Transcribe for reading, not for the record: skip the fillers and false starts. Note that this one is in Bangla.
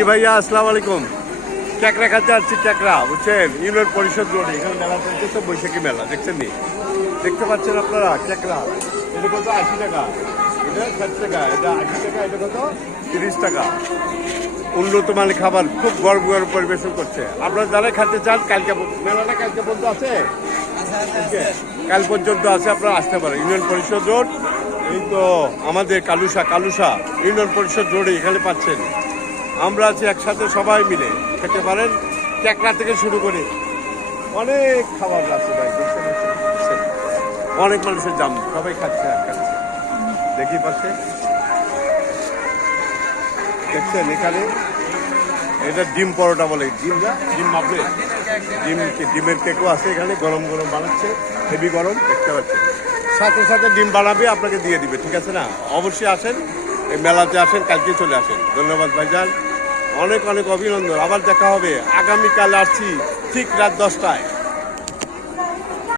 জি ভাইয়া, আসসালামু আলাইকুম। ক্যাকড়া খাতে আসছি, ক্যাকড়া বুঝছেন, ইউনিয়ন পরিষদ রোডে। এখানে মেলা চলছে, তো বৈশাখী মেলা দেখছেন নি, দেখতে পাচ্ছেন আপনারা। ক্যাকড়া এটা কত? 80 টাকা, এটা 60 টাকা, এটা 80 টাকা, এটা কত? 30 টাকা। উন্নত মানের খাবার খুব গর্ব গর্ব পরিবেশন করছে। আপনারা যারা খেতে চান, কালকে মেলাটা কালকে পর্যন্ত আছে, কাল পর্যন্ত আছে, আপনারা আসতে পারেন। ইউনিয়ন পরিষদ রোড, এই তো আমাদের কালুসা ইউনিয়ন পরিষদ রোডে এখানে পাচ্ছেন। আমরা আছি একসাথে, সবাই মিলে খেতে পারেন। ক্যাকড়া থেকে শুরু করে অনেক খাবার আছে ভাই, দেখতে পাচ্ছেন। অনেক মানুষের দাম, সবাই খাচ্ছে আর খাচ্ছে। দেখি পাচ্ছে, দেখছেন এখানে এটা ডিম পরোটা বলে, ডিম ভাবলে ডিমের কেকও আছে এখানে, গরম গরম বানাচ্ছে, হেভি গরম, দেখতে পাচ্ছেন। সাথে সাথে ডিম বানাবে, আপনাকে দিয়ে দিবে, ঠিক আছে না? অবশ্যই আসেন, এই মেলাতে আসেন, কালকে চলে আসেন। ধন্যবাদ ভাইজান, অনেক অনেক অভিনন্দন। আবার দেখা হবে, আগামীকাল আসছি ঠিক রাত 10টায়।